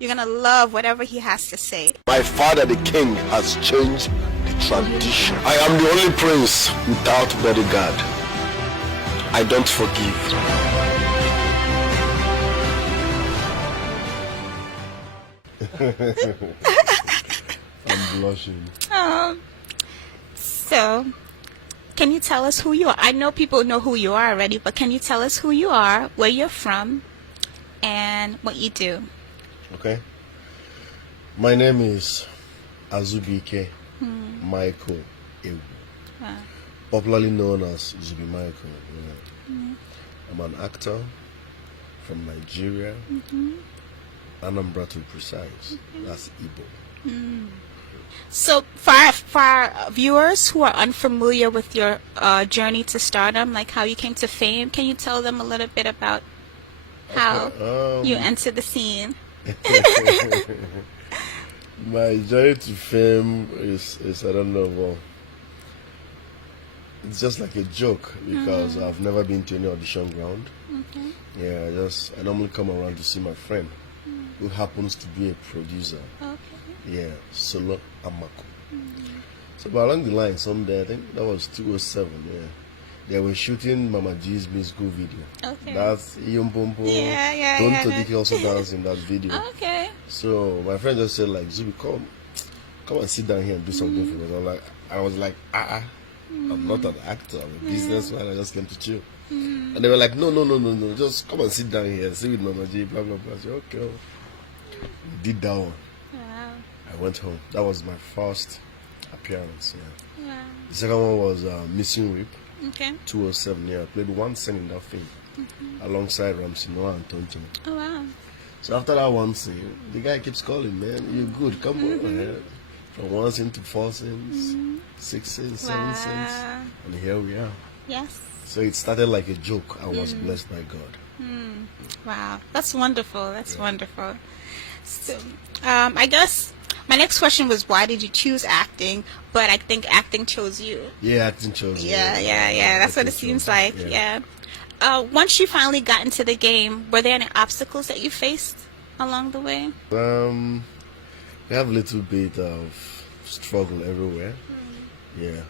You're gonna love whatever he has to say. My father, the king, has changed the tradition. I am the only prince without bodyguard. I don't forgive. I'm blushing. So, can you tell us who you are? I know people know who you are already, but can you tell us who you are, where you're from, and what you do? Okay. My name is Zubb Michael Ewu, popularly known as Zubb Michael. I'm an actor from Nigeria, Anambra to be precise. That's Igbo. So, for our viewers who are unfamiliar with your journey to stardom, like how you came to fame, can you tell them a little bit about how you entered the scene? My journey to fame is I don't know, well, it's just like a joke because I've never been to any audition ground. Yeah, I normally come around to see my friend who happens to be a producer. Yeah, Solo Amako. So, but along the line, someday, I think that was 2007, yeah, they were shooting Mama G's musical video. That's Iyom Pompo. Don't Todiki also dance in that video. So my friend just said, like, Zubb, come and sit down here and do something for me. I was like, I'm not an actor, I'm a businessman, I just came to chill. And they were like, no, just come and sit down here, sit with Mama G, blah, blah, blah. I said, okay. We did that one. I went home. That was my first appearance. Yeah. The second one was Missing Rip. 2007. Yeah, I played one scene in that film alongside Ramsey Noah and Tonton. Oh wow! So after that one scene, the guy keeps calling, man, you're good. Come on, man. From one scene to 4 scenes, 6 scenes, 7 scenes, and here we are. Yes. So it started like a joke. I was blessed by God. Wow, that's wonderful. That's wonderful. So, I guess my next question was, why did you choose acting? But I think acting chose you. Yeah, acting chose me. Yeah. That's what it seems like. Yeah. Once you finally got into the game, were there any obstacles that you faced along the way? We have a little bit of struggle everywhere. Yeah.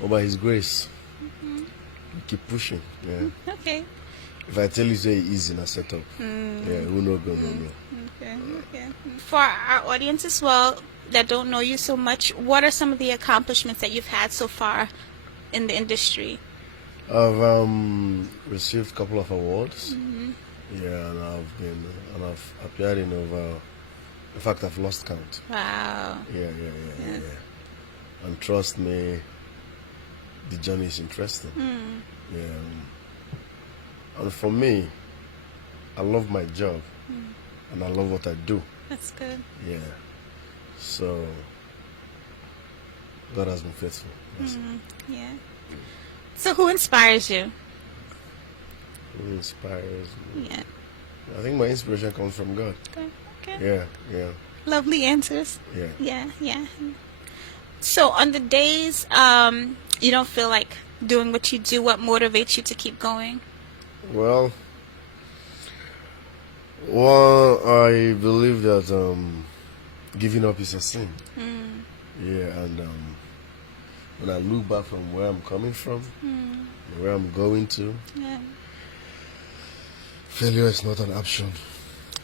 But by His grace, we keep pushing. Yeah. Okay. If I tell you it's very easy in a setup, who know go no. Okay. For our audience as well that don't know you so much, what are some of the accomplishments that you've had so far in the industry? I've received a couple of awards. Yeah, and I've appeared in over. In fact, I've lost count. Wow. Yeah. And trust me, the journey is interesting. Yeah. And for me, I love my job. And I love what I do. That's good. Yeah. So, God has been faithful. Yeah. So who inspires you? Who inspires me? Yeah. I think my inspiration comes from God. Okay. Yeah. Lovely answers. Yeah. Yeah. So on the days you don't feel like doing what you do, what motivates you to keep going? Well, I believe that giving up is a sin. Yeah, and when I look back from where I'm coming from, where I'm going to, failure is not an option.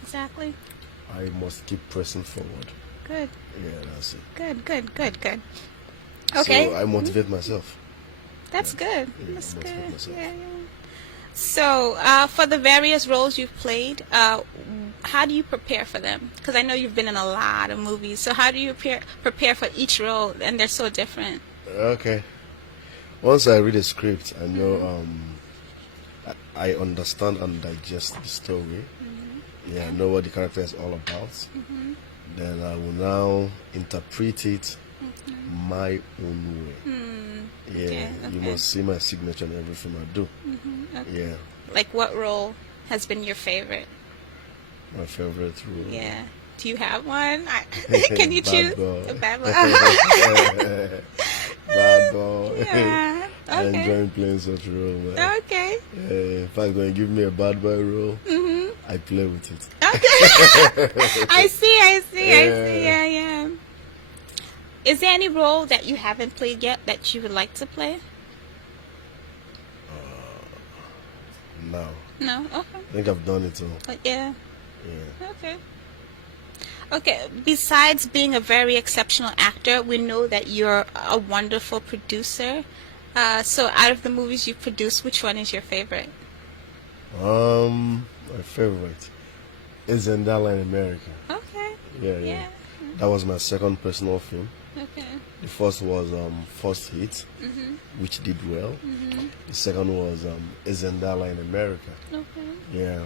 Exactly. I must keep pressing forward. Good. Yeah, that's it. Good. Okay. So I motivate myself. That's good. Yeah, That's I motivate good. myself. Yeah. So, for the various roles you've played, how do you prepare for them? Because I know you've been in a lot of movies. So how do you prepare for each role? And they're so different. Okay. Once I read a script, I know I understand and digest the story. Yeah, I know what the character is all about. Then I will now interpret it my own way. Yeah, you must see my signature in everything I do. Yeah. Like, what role has been your favorite? My favorite role. Yeah. Do you have one? Can you Bad choose? boy. A bad boy. Bad boy. Yeah. I Okay. enjoy playing such role, man. Okay. In fact, when you give me a bad boy role, I play with it. I see. Yeah. Is there any role that you haven't played yet that you would like to play? No. No? Okay. I think I've done it all. Yeah. Yeah. Okay. Besides being a very exceptional actor, we know that you're a wonderful producer. So out of the movies you've produced, which one is your favorite? My favorite is Zendala in America. Okay. Yeah. That was my second personal film. Okay. The first was First Hit, which did well. The second was Zendala in America. Okay. Yeah.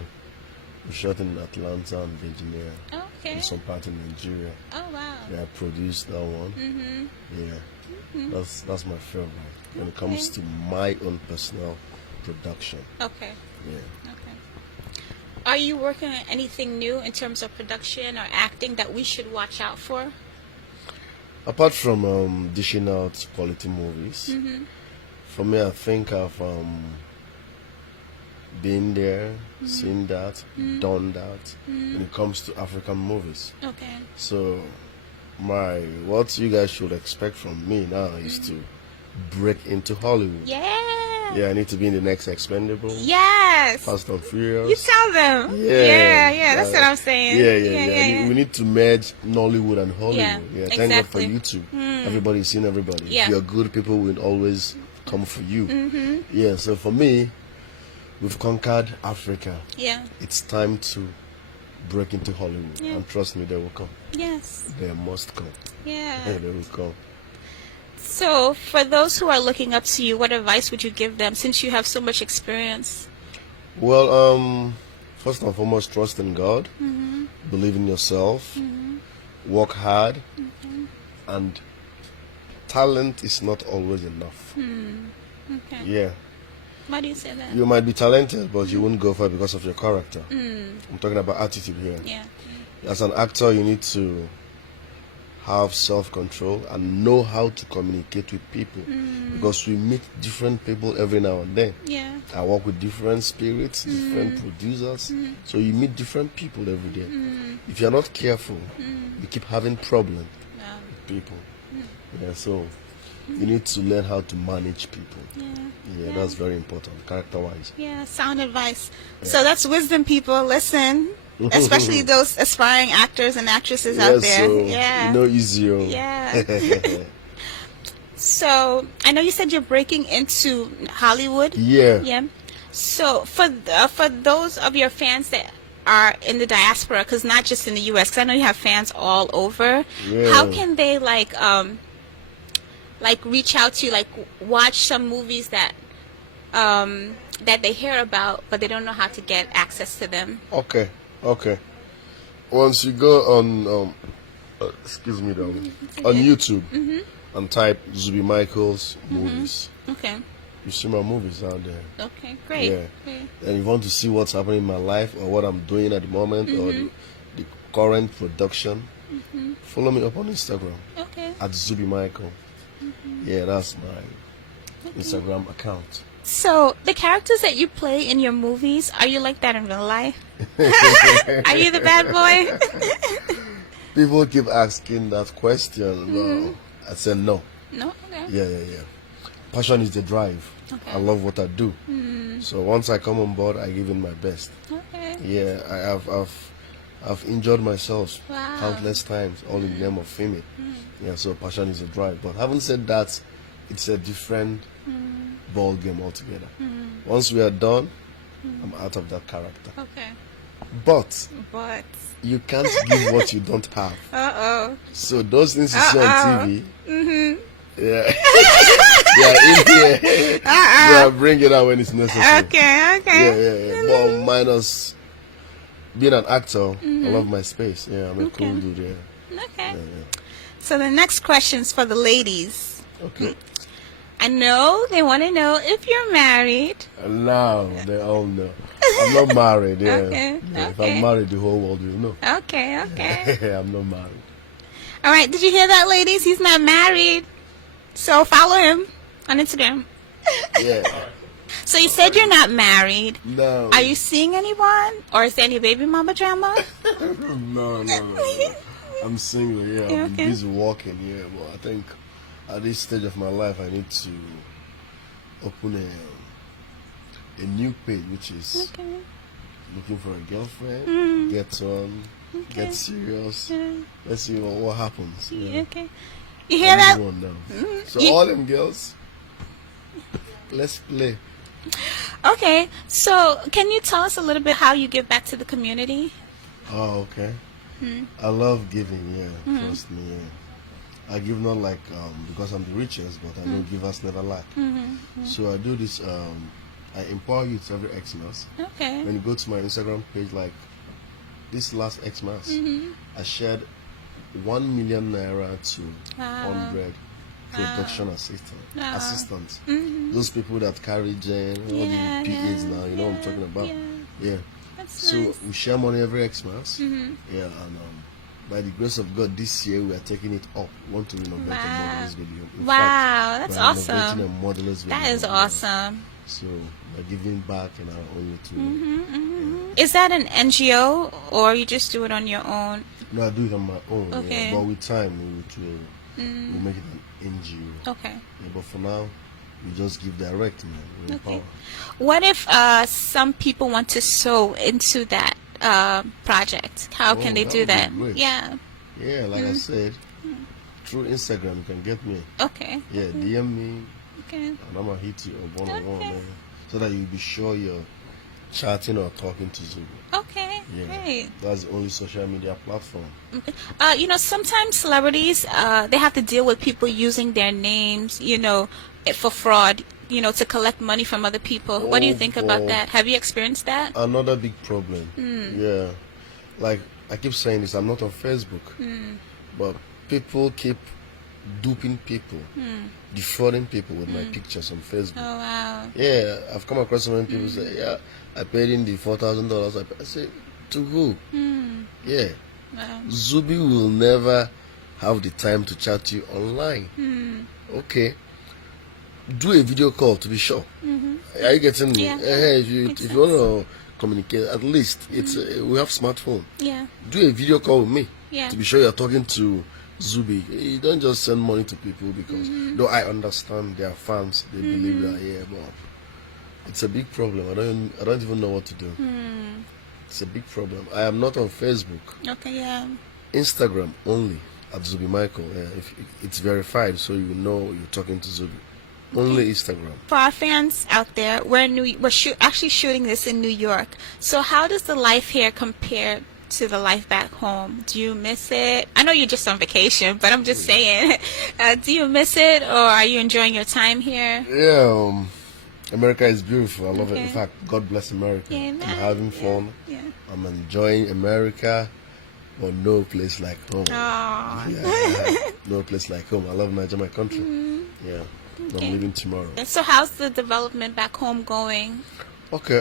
We shot in Atlanta and Virginia. Okay. And some part in Nigeria. Oh wow. Yeah, I produced that one. Yeah. That's my favorite when it comes to my own personal production. Okay. Yeah. Okay. Are you working on anything new in terms of production or acting that we should watch out for? Apart from dishing out quality movies, for me, I think I've been there, seen that, done that when it comes to African movies. Okay. So, what you guys should expect from me now is to break into Hollywood. Yeah. Yeah, I need to be in the next Expendable. Yes. Fast and Furious. You tell them. Yeah. That's what I'm saying. Yeah. We need to merge Nollywood and Hollywood. Yeah, Thank God for exactly. YouTube. Everybody's seen everybody. Yeah. If you're good, people will always come for you. Yeah, so for me, we've conquered Africa. Yeah. It's time to break into Hollywood. Yeah. And trust me, they will come. Yes. They must come. Yeah. They will come. So, for those who are looking up to you, what advice would you give them since you have so much experience? Well, first and foremost, trust in God. Believe in yourself. Work hard. And talent is not always enough. Okay. Yeah. Why do you say that? You might be talented, but you won't go far because of your character. I'm talking about attitude here. Yeah. As an actor, you need to have self-control and know how to communicate with people, because we meet different people every now and then. Yeah. I work with different spirits, different producers, so you meet different people every day. If you're not careful, you keep having problems with people. Yeah, so you need to learn how to manage people. Yeah, that's very important, character-wise. Yeah, sound advice. So that's wisdom, people. Listen. Especially those aspiring actors and actresses out there. So, Yeah. Easier. Yeah. So, I know you said you're breaking into Hollywood. Yeah. Yeah. So, for those of your fans that are in the diaspora, because not just in the U.S., because I know you have fans all over. Yeah. How can they like reach out to you, like watch some movies that that they hear about, but they don't know how to get access to them? Okay. Once you go on, excuse me, on YouTube and type Zuby Michael's movies, Okay. you see my movies out there. Okay. Great. Yeah. Great. And you want to see what's happening in my life or what I'm doing at the moment or the current production, follow me up on Instagram Okay. at Zuby Michael. Yeah, that's my Instagram account. So, the characters that you play in your movies, are you like that in real life? Are you the bad boy? People keep asking that question. Well, I said no. No? Okay. Yeah. Passion is the drive. Okay. I love what I do. So once I come on board, I give in my best. Okay. Yeah, I've injured myself Wow. countless times, all in the name of female. Yeah, so passion is a drive. But having said that, it's a different ball game altogether. Once we are done, I'm out of that character. Okay. But But. you can't give what you don't have. Uh-oh. So those things you see on TV, yeah, in here. So I bring it out when it's necessary. Okay. Yeah. But minus being an actor, I love my space. Yeah, I'm a cool dude. Yeah. Okay. So the next question's for the ladies. Okay. I know they want to know if you're married. And now they all know. I'm not married. Yeah. Okay, Yeah, if okay. I'm married, the whole world will know. Okay. I'm not married. All right. Did you hear that, ladies? He's not married. So follow him on Instagram. Yeah. So you said you're not married. No. Are you seeing anyone? Or is there any baby mama drama? No. I'm single, yeah. Yeah, I'm okay. busy working, yeah. But I think at this stage of my life, I need to open a new page, which is Okay. looking for a girlfriend, get on, Okay. get serious. Yeah. Let's see what happens. Yeah, Yeah. okay. You hear that? One now. So You- all them girls, let's play. Okay. So can you tell us a little bit how you give back to the community? Oh, okay. I love giving, yeah. Trust me, yeah. I give not like because I'm the richest, but I know givers never lack. So I do this. I empower youth every Xmas. Okay. When you go to my Instagram page, like this last Xmas, I shared 1 million naira to Wow. 100 production Wow. assistants. Those people that carry Jen, all Yeah, the PAs yeah, now, you know what I'm yeah, talking about. yeah. Yeah. That's So nice. we share money every Xmas. Yeah, and by the grace of God, this year we are taking it up. We want to renovate a Wow. motherless video. In Wow, fact, that's we are renovating awesome. a motherless video. That is awesome. So we're giving back in our own way too. Is that an NGO or you just do it on your own? No, I do it on my own. Okay. Yeah, but with time we'll make it an NGO. Okay. Yeah, but for now, we just give direct, man. We Okay. empower. What if some people want to sow into that project? How can Oh, they that do would be that? great. Yeah. Yeah, like I said, through Instagram you can get me. Okay. Yeah, DM me Okay. and I'm gonna hit you up one-on-one, Okay. man, so that you'll be sure you're chatting or talking to Zubb. Okay. Yeah, Great. that's the only social media platform. You know, sometimes celebrities, they have to deal with people using their names, you know, for fraud, you know, to collect money from other people. What do you Oh, think about boy. that? Have you experienced that? Another big problem. Yeah, like I keep saying this, I'm not on Facebook, but people keep duping people, defrauding people with my pictures on Facebook. Oh, wow. Yeah, I've come across so many people say, yeah, I paid in the $4,000. I say, to who? Yeah, Wow. Zuby will never have the time to chat to you online. Okay, do a video call to be sure. Are you getting me? Yeah. If you Makes want to communicate, at least it's we have smartphone. Yeah. Do a video call with me Yeah. to be sure you're talking to Zuby. You don't just send money to people because though I understand they are fans, they believe that but it's a big problem. I don't even know what to do. It's a big problem. I am not on Facebook. Okay, yeah. Instagram only at Zuby Michael. Yeah, if it's verified, so you know you're talking to Zuby. Only Instagram. For our fans out there, we're actually shooting this in New York. So how does the life here compare to the life back home? Do you miss it? I know you're just on vacation, but I'm just saying. Do you miss it, or are you enjoying your time here? Yeah, America is beautiful. I love it. In Okay. fact, God bless America. Yeah, I'm man. having fun. Yeah. I'm enjoying America, but no place like home. Aw. Yeah, no place like home. I love Nigeria, my country. Yeah, Okay. I'm leaving tomorrow. So how's the development back home going? Okay,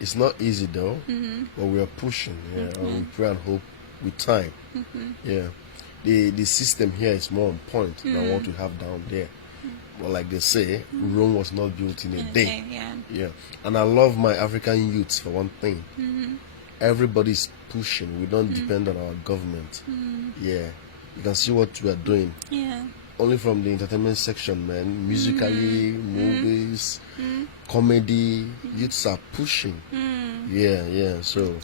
it's not easy though, but we are pushing. Yeah, and we pray and hope with time. Yeah, the system here is more on point than what we have down there. But like they say, Rome was not built in a day. Okay, yeah. Yeah, and I love my African youths for one thing. Everybody's pushing. We don't depend on our government. Yeah, you can see what we are doing. Yeah. Only from the entertainment section, man. Musically, movies, comedy, youths are pushing. Yeah. So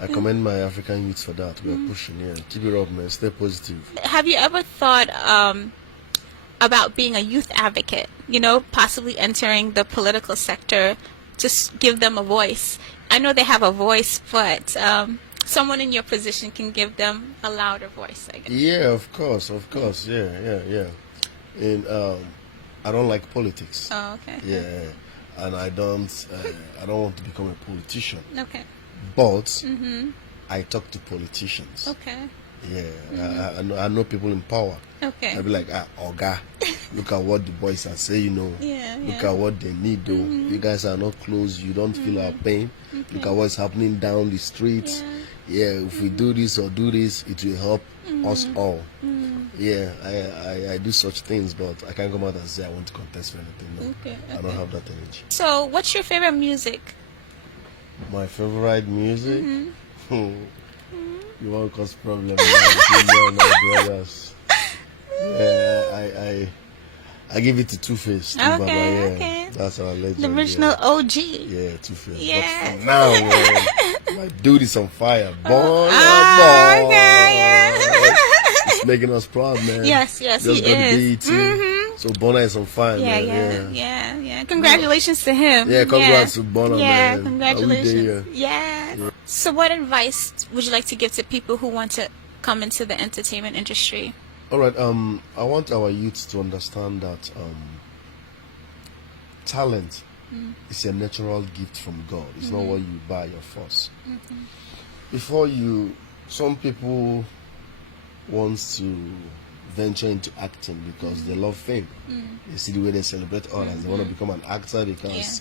I commend my African youths for that. We are pushing. Yeah, keep it up, man. Stay positive. Have you ever thought about being a youth advocate? You know, possibly entering the political sector, just give them a voice. I know they have a voice, but someone in your position can give them a louder voice, I guess. Yeah, of course. Yeah. And I don't like politics. Oh, okay. Yeah, and I don't want to become a politician. Okay. But I talk to politicians. Okay. Yeah, I know people in power. Okay. I'll be like, Oga, look at what the boys are saying, Yeah. Look at what they need, though. You guys are not close. You don't feel our pain. Look at what's happening down the streets. Yeah, if we do this or do this, it will help us all. Yeah, I do such things, but I can't come out and say I want to contest for anything. No, Okay, I don't have that energy. So, what's your favorite music? My favorite music? Mm-hmm. You want to cause problem between me and my brothers. Yeah, I give it to Two-Face. Okay, Baba, yeah. okay. That's our legend. The original yeah. OG. Yeah, Two-Face. Yeah. But for now, man, my dude is on fire. Born, okay, yeah. It's making us proud, man. Yes, he Just got is. the BET. So Bona is on fire, man. Yeah. Congratulations to him. Yeah, congrats to Bona, yeah, man. congratulations. Yeah. So, what advice would you like to give to people who want to come into the entertainment industry? All right. I want our youth to understand that talent is a natural gift from God. It's not what you buy or force. Some people want to venture into acting because they love fame. They see the way they celebrate others. They want to become an actor because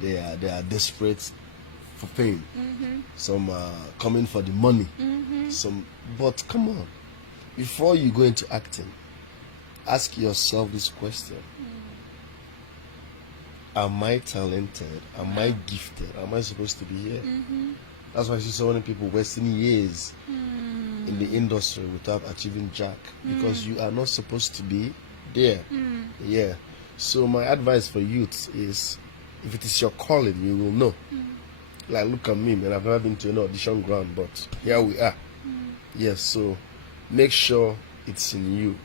they are desperate for fame. Some are coming for the money. But come on, before you go into acting, ask yourself this question: am I talented? Am I gifted? Am I supposed to be here? That's why I see so many people wasting years in the industry without achieving jack, because you are not supposed to be there. Yeah. So my advice for youth is, if it is your calling, you will know. Like, look at me, man. I've never been to an audition ground, but here we are. Yes. So make sure it's in you,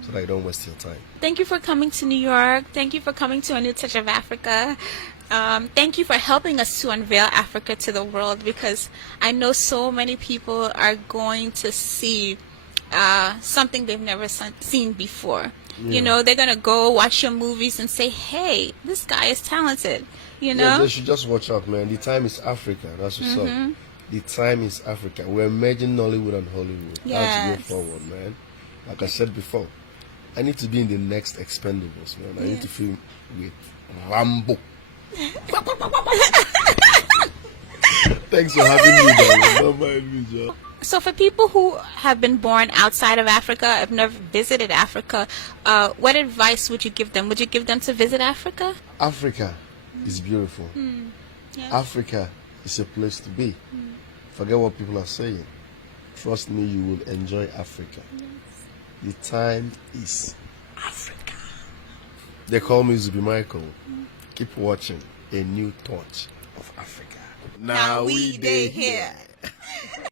so that you don't waste your time. Thank you for coming to New York. Thank you for coming to A New Touch of Africa. Thank you for helping us to unveil Africa to the world, because I know so many people are going to see something they've never seen before. You know, they're going to go watch your movies and say, hey, this guy is talented. You know? Yeah, they should just watch out, man. The time is Africa. That's what's up. The time is Africa. We're merging Nollywood and Hollywood. That's to go forward, man. Like I said before, I need to be in the next Expendables, man. I need to film with Rambo. Thanks for having me, darling. Don't mind me, Joe. So for people who have been born outside of Africa, have never visited Africa, what advice would you give them? Would you give them to visit Africa? Africa is beautiful. Africa is a place to be. Forget what people are saying. Trust me, you will enjoy Africa. The time is Africa. They call me Zubb Michael. Keep watching A New Touch of Africa. Now we dey here.